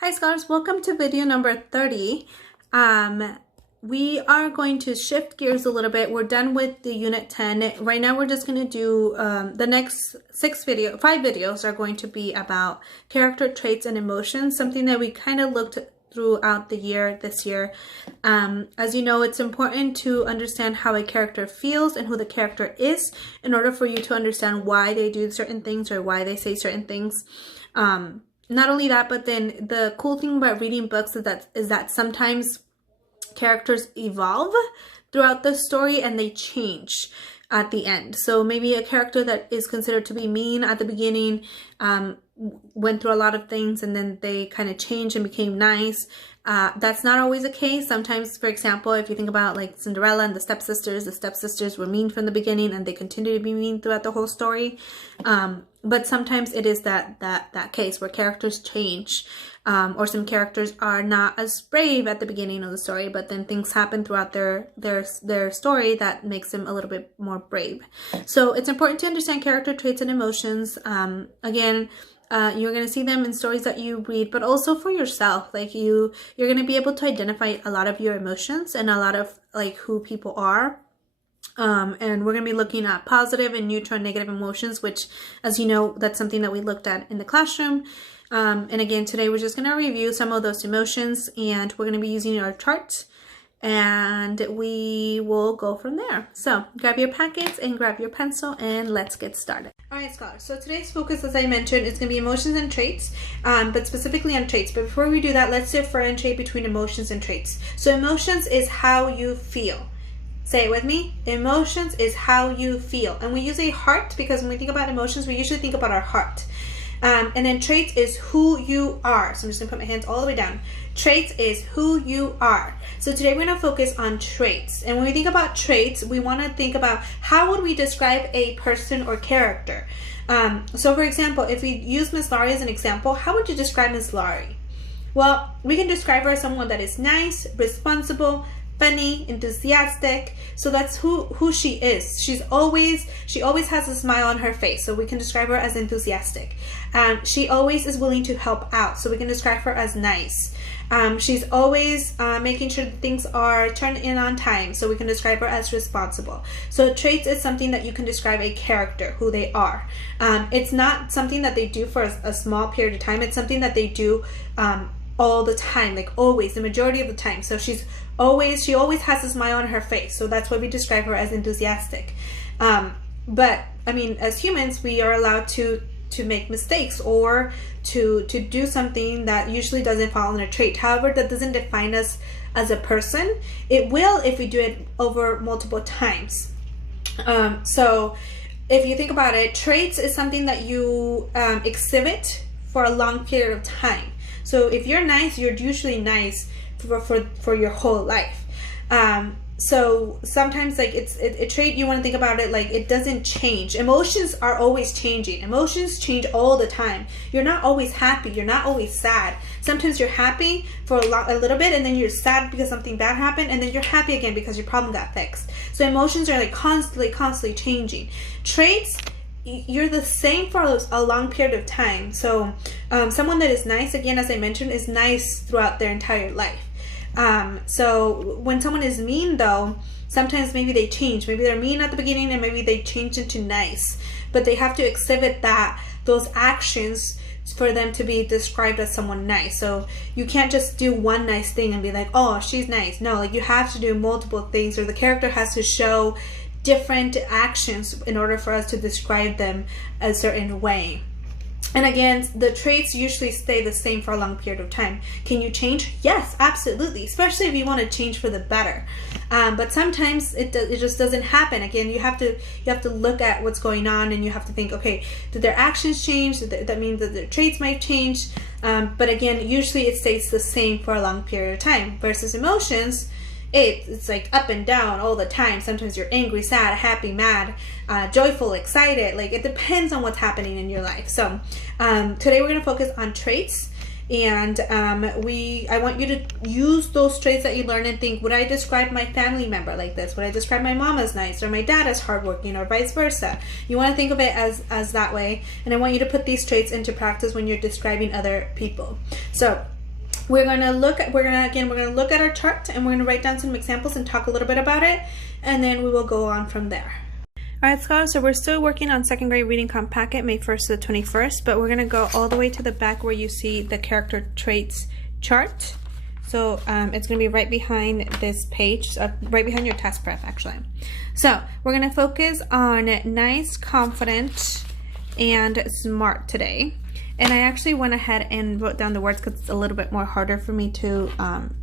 Hi scholars, welcome to video number 30. We are going to shift gears a little bit. We're done with the unit 10. Right now we're just going to do the next 5 videos are going to be about character traits and emotions, something that we kind of looked throughout the year this year. As you know, it's important to understand how a character feels and who the character is in order for you to understand why they do certain things or why they say certain things. Not only that, but then the cool thing about reading books is that sometimes characters evolve throughout the story and they change at the end. So maybe a character that is considered to be mean at the beginning went through a lot of things and then they kind of changed and became nice. That's not always the case. Sometimes, for example, if you think about like Cinderella and the stepsisters were mean from the beginning and they continue to be mean throughout the whole story. But sometimes it is that case where characters change, or some characters are not as brave at the beginning of the story, but then things happen throughout their story that makes them a little bit more brave. So it's important to understand character traits and emotions. Again, you're going to see them in stories that you read, but also for yourself. Like you're going to be able to identify a lot of your emotions and a lot of like who people are. And we're going to be looking at positive and neutral and negative emotions, which, as you know, that's something that we looked at in the classroom. And again, today we're just going to review some of those emotions, and we're going to be using our charts, and we will go from there. So grab your packets and grab your pencil, and let's get started. All right, scholars. So today's focus, as I mentioned, is going to be emotions and traits, but specifically on traits. But before we do that, let's differentiate between emotions and traits. So emotions is how you feel. Say it with me. Emotions is how you feel. And we use a heart because when we think about emotions, we usually think about our heart. And then traits is who you are. So I'm just going to put my hands all the way down. Traits is who you are. So today we're going to focus on traits. And when we think about traits, we want to think about how would we describe a person or character. So for example, if we use Miss Laurie as an example, how would you describe Miss Laurie? Well, we can describe her as someone that is nice, responsible, funny, enthusiastic. So that's who she is. She always has a smile on her face, so we can describe her as enthusiastic. She always is willing to help out, so we can describe her as nice. She's always making sure that things are turned in on time, so we can describe her as responsible. So traits is something that you can describe a character, who they are. It's not something that they do for a small period of time. It's something that they do all the time, like always, the majority of the time. So she always has a smile on her face, so that's why we describe her as enthusiastic. But I mean, as humans, we are allowed to make mistakes or to do something that usually doesn't fall in a trait. However, that doesn't define us as a person. It will if we do it over multiple times. So if you think about it, traits is something that you exhibit for a long period of time. So if you're nice, you're usually nice for your whole life. So sometimes like it's a trait, you want to think about it like it doesn't change. Emotions are always changing. Emotions change all the time. You're not always happy. You're not always sad. Sometimes you're happy for a little bit, and then you're sad because something bad happened, and then you're happy again because your problem got fixed. So emotions are like constantly changing. Traits, you're the same for a long period of time. So someone that is nice, again, as I mentioned, is nice throughout their entire life. So when someone is mean, though, sometimes maybe they change. Maybe they're mean at the beginning and maybe they change into nice, but they have to exhibit those actions for them to be described as someone nice. So you can't just do one nice thing and be like, oh, she's nice. No, like you have to do multiple things, or the character has to show different actions in order for us to describe them a certain way. And again, the traits usually stay the same for a long period of time. Can you change? Yes, absolutely, especially if you want to change for the better. But sometimes it just doesn't happen. Again, you have to look at what's going on, and you have to think, okay, did their actions change? That means that their traits might change. But again, usually it stays the same for a long period of time. Versus emotions, it's like up and down all the time. Sometimes you're angry, sad, happy, mad, joyful, excited. Like it depends on what's happening in your life. So today we're going to focus on traits, and I want you to use those traits that you learn and think, would I describe my family member like this? Would I describe my mom as nice, or my dad as hardworking, or vice versa? You want to think of it as that way, and I want you to put these traits into practice when you're describing other people. So we're gonna look at our chart, and we're gonna write down some examples and talk a little bit about it, and then we will go on from there. All right, scholars, so we're still working on second grade reading comp packet, May 1st to the 21st, but we're gonna go all the way to the back where you see the character traits chart. So it's going to be right behind this page, right behind your test prep, actually. So we're going to focus on nice, confident, and smart today. And I actually went ahead and wrote down the words because it's a little bit more harder for me to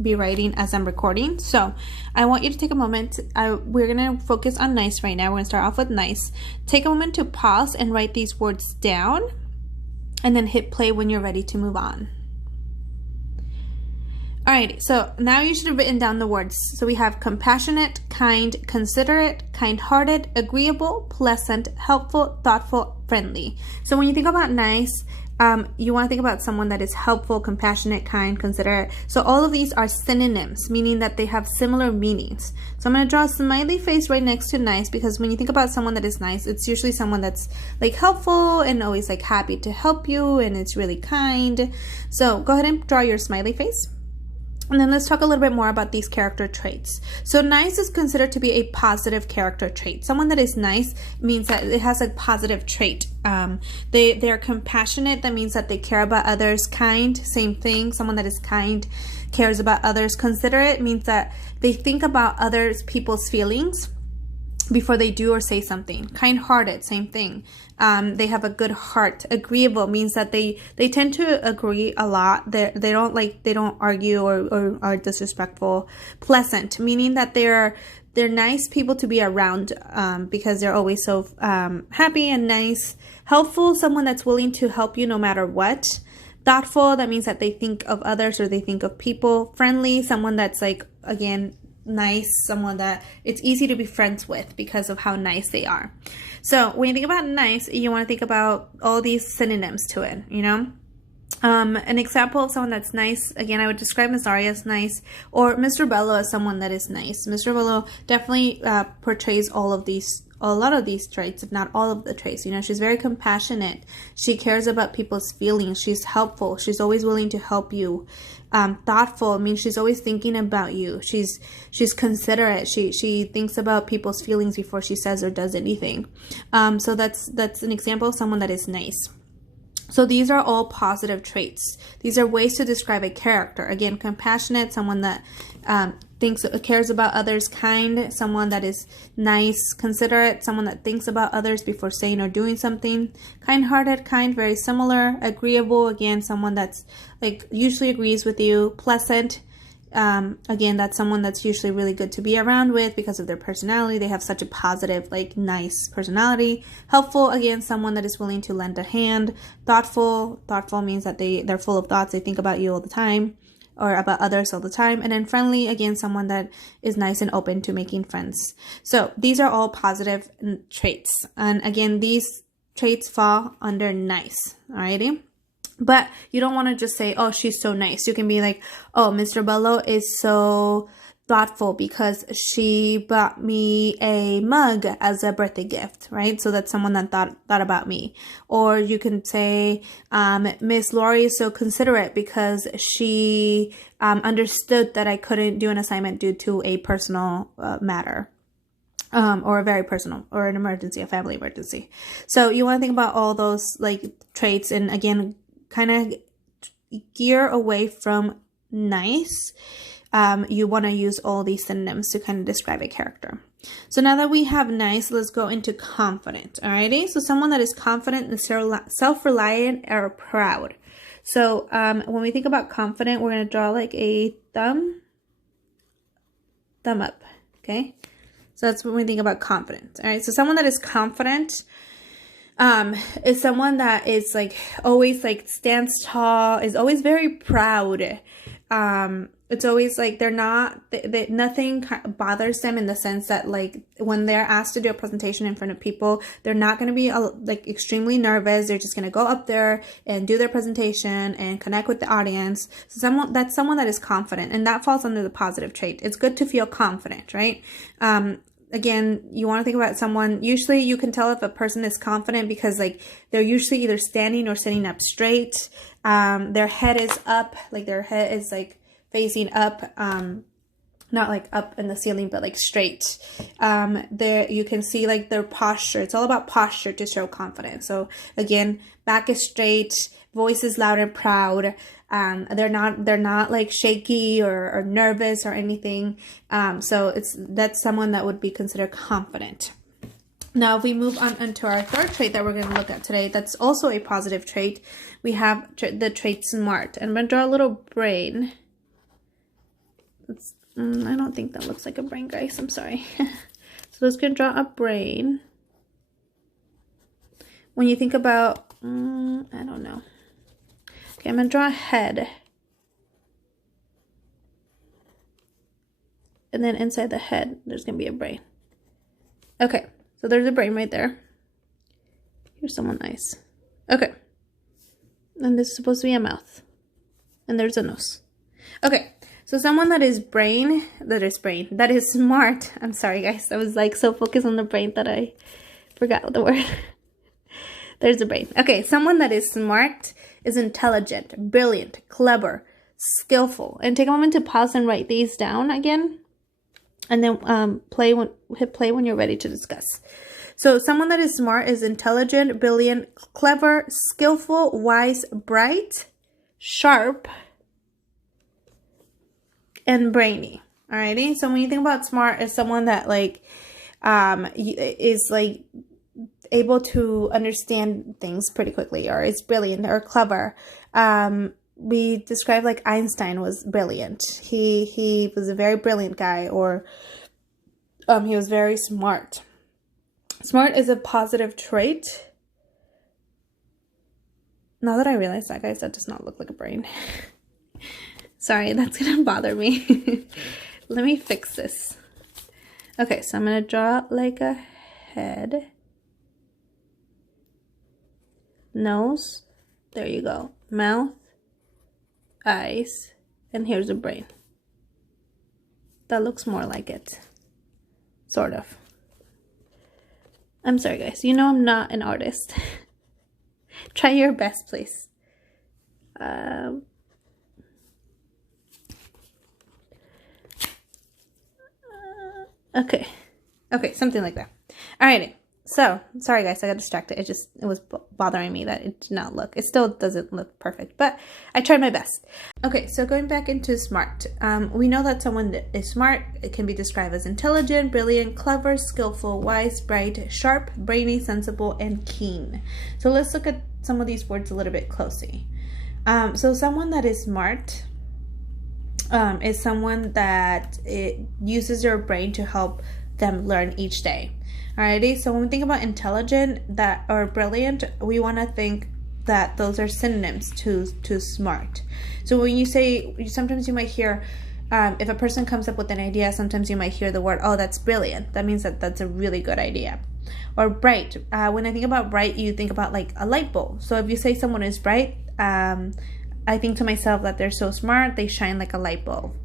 be writing as I'm recording. So I want you to take a moment. We're going to focus on nice right now. We're going to start off with nice. Take a moment to pause and write these words down, and then hit play when you're ready to move on. Alrighty, so now you should have written down the words. So we have compassionate, kind, considerate, kind-hearted, agreeable, pleasant, helpful, thoughtful, friendly. So when you think about nice, you want to think about someone that is helpful, compassionate, kind, considerate. So all of these are synonyms, meaning that they have similar meanings. So I'm going to draw a smiley face right next to nice, because when you think about someone that is nice, it's usually someone that's like helpful and always like happy to help you, and it's really kind. So go ahead and draw your smiley face. And then let's talk a little bit more about these character traits. So nice is considered to be a positive character trait. Someone that is nice means that it has a positive trait. They are compassionate. That means that they care about others. Kind, same thing. Someone that is kind cares about others. Considerate means that they think about others, people's feelings before they do or say something. Kind-hearted, same thing. They have a good heart. Agreeable means that they tend to agree a lot. They don't argue or are disrespectful. Pleasant, meaning that they're nice people to be around because they're always so happy and nice. Helpful, someone that's willing to help you no matter what. Thoughtful, that means that they think of others or they think of people. Friendly, someone that's like, again, nice, someone that it's easy to be friends with because of how nice they are. So when you think about nice, you want to think about all these synonyms to it, you know. An example of someone that's nice, again, I would describe Miss Aria as nice, or Mr. Bello as someone that is nice. Mr. Bello definitely portrays a lot of these traits, if not all of the traits. You know, she's very compassionate. She cares about people's feelings. She's helpful. She's always willing to help you. Thoughtful means she's always thinking about you. She's considerate. She thinks about people's feelings before she says or does anything. So that's an example of someone that is nice. So these are all positive traits. These are ways to describe a character. Again, compassionate, someone that cares about others. Kind, someone that is nice. Considerate, someone that thinks about others before saying or doing something. Kind-hearted, kind, very similar. Agreeable, again, someone that's like usually agrees with you. Pleasant, again, that's someone that's usually really good to be around with because of their personality. They have such a positive, like, nice personality. Helpful, again, someone that is willing to lend a hand. Thoughtful means that they're full of thoughts. They think about you all the time or about others all the time. And then friendly, again, someone that is nice and open to making friends. So these are all positive traits. And again, these traits fall under nice. Alrighty. But you don't want to just say, oh, she's so nice. You can be like, oh, Mr. Bello is so thoughtful because she bought me a mug as a birthday gift, right? So that's someone that thought about me. Or you can say, Miss Lori is so considerate because she understood that I couldn't do an assignment due to a personal matter. Or a very personal, or an emergency, a family emergency. So you want to think about all those like traits, and again, kind of gear away from nice. You want to use all these synonyms to kind of describe a character. So now that we have nice, let's go into confident. Alrighty, so someone that is confident and self-reliant or proud. So when we think about confident, we're going to draw like a thumb up. Okay, so that's when we think about confidence. All right, so someone that is confident is someone that is like always like stands tall, is always very proud. It's always like nothing bothers them, in the sense that like when they're asked to do a presentation in front of people, they're not going to be like extremely nervous. They're just going to go up there and do their presentation and connect with the audience. So someone that is confident, and that falls under the positive trait. It's good to feel confident, right? Again, you want to think about someone, usually you can tell if a person is confident because like they're usually either standing or sitting up straight. Their head is up, like their head is like facing up, not like up in the ceiling, but like straight. There you can see like their posture. It's all about posture to show confidence. So again, back is straight, voice is loud and proud. They're not like shaky or nervous or anything. So that's someone that would be considered confident. Now, if we move on into our third trait that we're going to look at today, that's also a positive trait. We have the trait smart. And I'm going to draw a little brain. I don't think that looks like a brain, guys. I'm sorry. So let's go draw a brain. When you think about, I don't know. Okay, I'm going to draw a head. And then inside the head, there's going to be a brain. Okay. So there's a brain right there. Here's someone nice. Okay. And this is supposed to be a mouth. And there's a nose. Okay. So someone that is smart. I'm sorry, guys. I was like so focused on the brain that I forgot the word. There's a brain. Okay. Someone that is smart is intelligent, brilliant, clever, skillful. And take a moment to pause and write these down again. And then hit play when you're ready to discuss. So someone that is smart is intelligent, brilliant, clever, skillful, wise, bright, sharp, and brainy. Alrighty. So when you think about smart, is someone that like is like able to understand things pretty quickly, or is brilliant or clever. We describe like Einstein was brilliant. He was a very brilliant guy, or he was very smart. Smart is a positive trait. Now that I realize that, guys, that does not look like a brain. Sorry, that's gonna bother me. Let me fix this. Okay, so I'm gonna draw like a head, nose, there you go, mouth, eyes, and here's a brain. That looks more like it. Sort of. I'm sorry, guys. You know I'm not an artist. Try your best, please. Okay. Okay, something like that. Alrighty. So, sorry guys, I got distracted. It was bothering me that it did not look. It still doesn't look perfect, but I tried my best. Okay, so going back into smart. We know that someone that is smart, it can be described as intelligent, brilliant, clever, skillful, wise, bright, sharp, brainy, sensible, and keen. So let's look at some of these words a little bit closely. So someone that is smart is someone that uses their brain to help them learn each day. Alrighty, so when we think about intelligent or brilliant, we want to think that those are synonyms to smart. So when you say, sometimes you might hear, if a person comes up with an idea, sometimes you might hear the word, oh, that's brilliant. That means that that's a really good idea. Or bright. When I think about bright, you think about like a light bulb. So if you say someone is bright, I think to myself that they're so smart, they shine like a light bulb.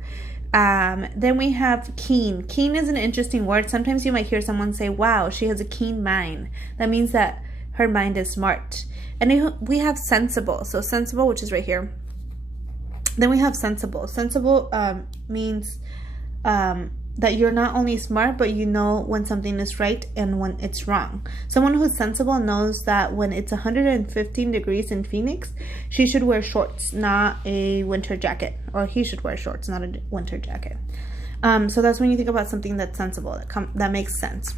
Then we have keen. Keen is an interesting word. Sometimes you might hear someone say, wow, she has a keen mind. That means that her mind is smart. And we have sensible. So sensible, which is right here. Then we have sensible. Sensible means that you're not only smart, but you know when something is right and when it's wrong. Someone who's sensible knows that when it's 115 degrees in Phoenix, she should wear shorts, not a winter jacket. Or he should wear shorts, not a winter jacket. So that's when you think about something that's sensible, that makes sense.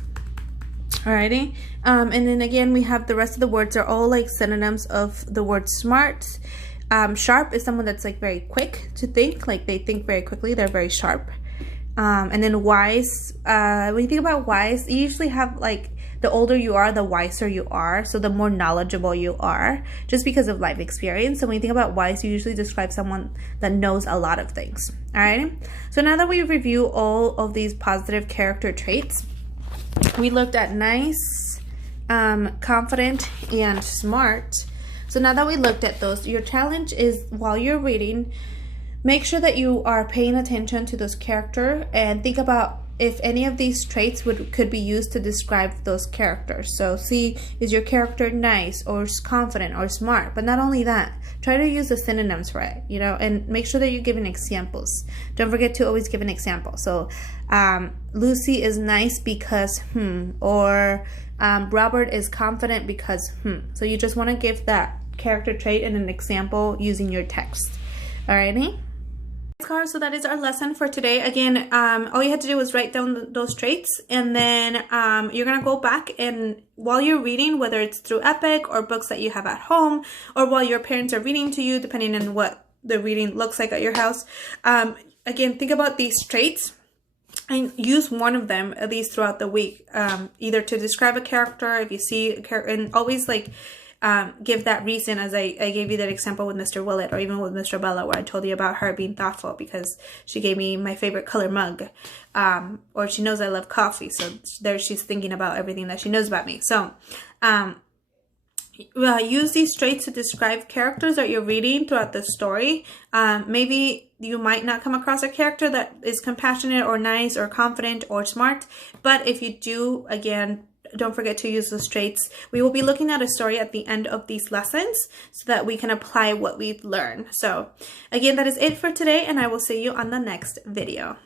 Alrighty. And then again, we have the rest of the words are all like synonyms of the word smart. Sharp is someone that's like very quick to think, like they think very quickly, they're very sharp. And then wise, when you think about wise, you usually have like the older you are, the wiser you are. So the more knowledgeable you are, just because of life experience. So when you think about wise, you usually describe someone that knows a lot of things. All right. So now that we review all of these positive character traits, we looked at nice, confident, and smart. So now that we looked at those, your challenge is while you're reading, make sure that you are paying attention to this character and think about if any of these traits could be used to describe those characters. So see, is your character nice or confident or smart? But not only that, try to use the synonyms for it, and make sure that you're giving examples. Don't forget to always give an example. So Lucy is nice because or Robert is confident because So you just want to give that character trait in an example using your text. Alrighty? So that is our lesson for today. Again, all you had to do was write down those traits, and then you're gonna go back, and while you're reading, whether it's through Epic or books that you have at home, or while your parents are reading to you, depending on what the reading looks like at your house, again, think about these traits and use one of them at least throughout the week, either to describe a character, if you see a character, and always give that reason, as I gave you that example with Mr. Willett, or even with Mr. Bella, where I told you about her being thoughtful because she gave me my favorite color mug, or she knows I love coffee, so there she's thinking about everything that she knows about me. So use these traits to describe characters that you're reading throughout the story. Maybe you might not come across a character that is compassionate or nice or confident or smart, but if you do, again, don't forget to use those traits. We will be looking at a story at the end of these lessons so that we can apply what we've learned. So again, that is it for today, and I will see you on the next video.